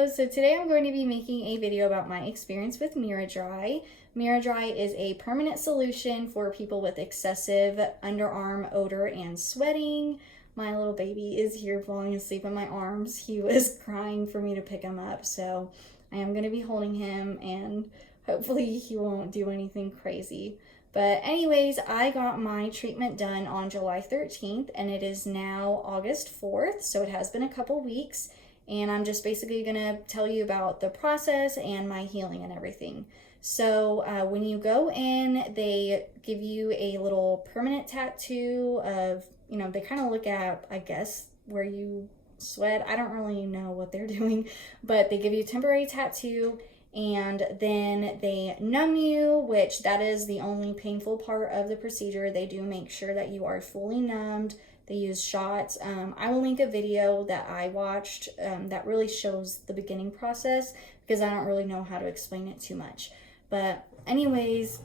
Hello, so today I'm going to be making a video about my experience with MiraDry. MiraDry is a permanent solution for people with excessive underarm odor and sweating. My little baby is here falling asleep in my arms. He was crying for me to pick him up, so I am going to be holding him and hopefully he won't do anything crazy. But anyways, I got my treatment done on July 13th and it is now August 4th, so it has been a couple weeks. And I'm just basically gonna tell you about the process and my healing and everything. So when you go in, they give you a little permanent tattoo of, they kind of look at, I guess, where you sweat. I don't really know what they're doing, but they give you a temporary tattoo and then they numb you, which that is the only painful part of the procedure. They do make sure that you are fully numbed. They use shots. I will link a video that I watched that really shows the beginning process because I don't really know how to explain it too much. But anyways,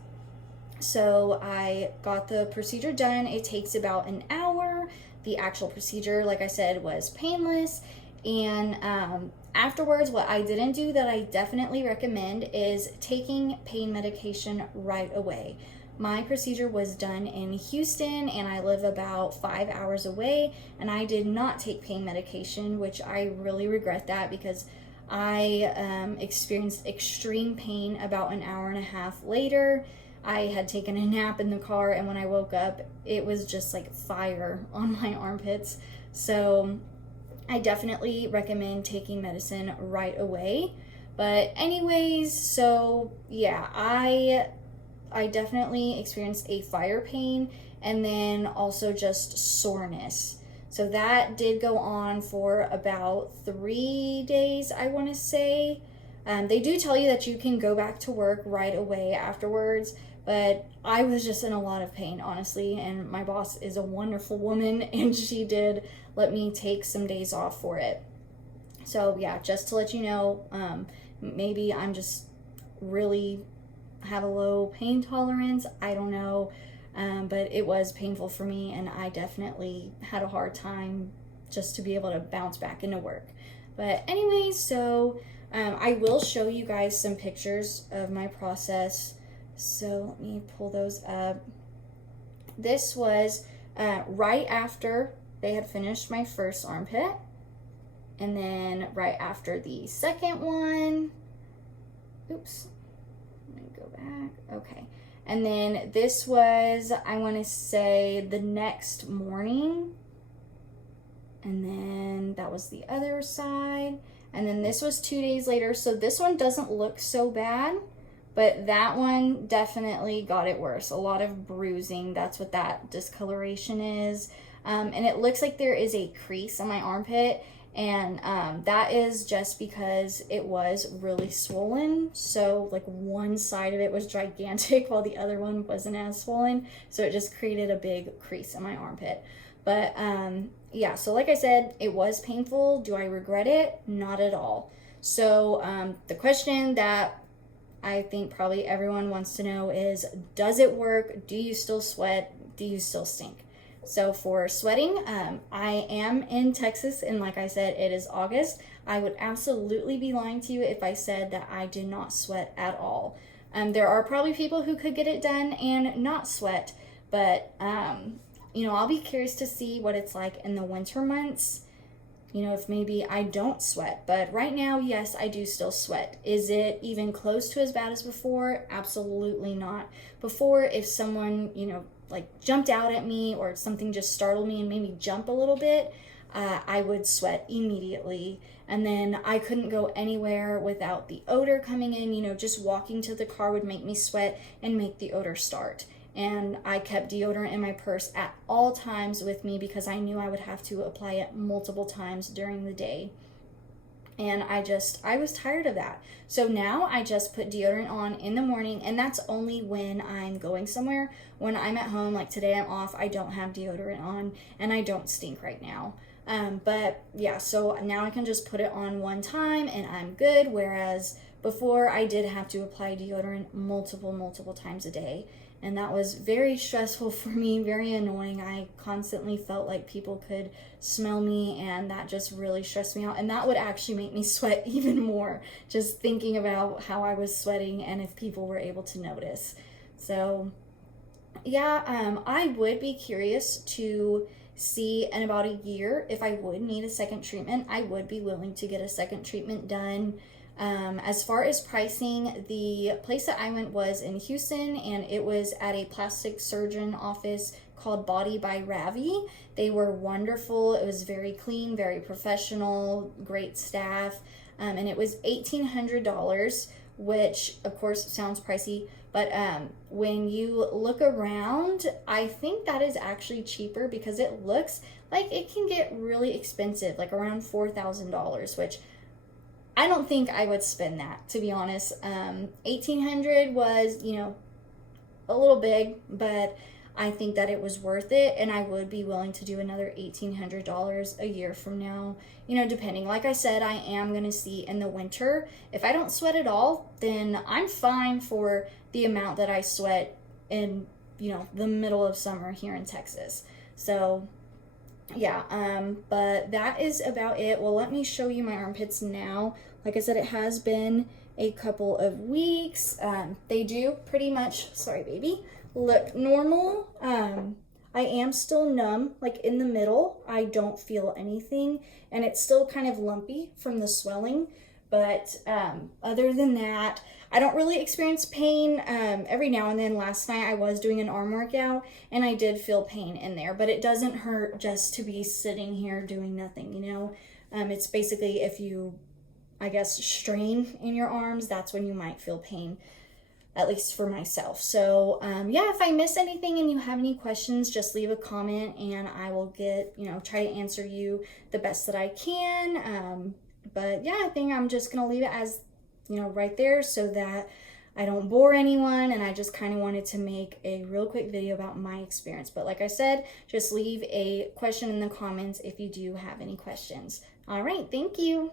so I got the procedure done. It takes about an hour. The actual procedure, like I said, was painless. And afterwards, what I didn't do that I definitely recommend is taking pain medication right away. My procedure was done in Houston and I live about 5 hours away, and I did not take pain medication, which I really regret that because I experienced extreme pain about an hour and a half later. I had taken a nap in the car and when I woke up, it was just like fire on my armpits. So I definitely recommend taking medicine right away. But anyways, so yeah, I definitely experienced a fire pain and then also just soreness. So that did go on for about 3 days, I want to say. They do tell you that you can go back to work right away afterwards, but I was just in a lot of pain, honestly, and my boss is a wonderful woman and she did let me take some days off for it. So yeah, just to let you know, maybe I'm just really have a low pain tolerance, I don't know, but it was painful for me and I definitely had a hard time just to be able to bounce back into work. But anyways, so I will show you guys some pictures of my process, so let me pull those up. This was right after they had finished my first armpit, and then right after the second one. Oops, let me go back. Okay. And then this was, I want to say, the next morning. And then that was the other side. And then this was 2 days later. So this one doesn't look so bad, but that one definitely got it worse. A lot of bruising. That's what that discoloration is. And it looks like there is a crease on my armpit. And that is just because it was really swollen. So like one side of it was gigantic while the other one wasn't as swollen. So it just created a big crease in my armpit. But yeah, so like I said, it was painful. Do I regret it? Not at all. So the question that I think probably everyone wants to know is, does it work? Do you still sweat? Do you still stink? So for sweating, I am in Texas, and like I said, it is August. I would absolutely be lying to you if I said that I did not sweat at all. There are probably people who could get it done and not sweat, but I'll be curious to see what it's like in the winter months. If maybe I don't sweat, but right now, yes, I do still sweat. Is it even close to as bad as before? Absolutely not. Before, if someone, like jumped out at me or something just startled me and made me jump a little bit, I would sweat immediately. And then I couldn't go anywhere without the odor coming in. Just walking to the car would make me sweat and make the odor start. And I kept deodorant in my purse at all times with me because I knew I would have to apply it multiple times during the day. And I was tired of that. So now I just put deodorant on in the morning, and that's only when I'm going somewhere. When I'm at home, like today I'm off, I don't have deodorant on, and I don't stink right now. But yeah, so now I can just put it on one time and I'm good, whereas before I did have to apply deodorant multiple times a day. And that was very stressful for me, very annoying. I constantly felt like people could smell me, and that just really stressed me out. And that would actually make me sweat even more, just thinking about how I was sweating and if people were able to notice. So yeah, I would be curious to see in about a year if I would need a second treatment. I would be willing to get a second treatment done. As far as pricing, the place that I went was in Houston, and it was at a plastic surgeon office called Body by Ravi. They were wonderful. It was very clean, very professional, great staff, and it was $1,800, which of course sounds pricey, but when you look around, I think that is actually cheaper, because it looks like it can get really expensive, like around $4,000, which I don't think I would spend that, to be honest. 1,800 was, a little big, but I think that it was worth it, and I would be willing to do another $1,800 a year from now, depending. Like I said, I am going to see in the winter. If I don't sweat at all, then I'm fine for the amount that I sweat in, the middle of summer here in Texas. So yeah, but that is about it. Well, let me show you my armpits now. Like I said, it has been a couple of weeks. They do pretty much, sorry baby, look normal. I am still numb, like in the middle. I don't feel anything, and it's still kind of lumpy from the swelling. But other than that, I don't really experience pain. Every now and then, last night I was doing an arm workout, and I did feel pain in there, but it doesn't hurt just to be sitting here doing nothing, It's basically if you, I guess, strain in your arms, that's when you might feel pain, at least for myself. So yeah, if I miss anything and you have any questions, just leave a comment, and I will try to answer you the best that I can. But yeah, I think I'm just gonna leave it as, right there, so that I don't bore anyone, and I just kind of wanted to make a real quick video about my experience. But like I said, just leave a question in the comments if you do have any questions. All right, thank you.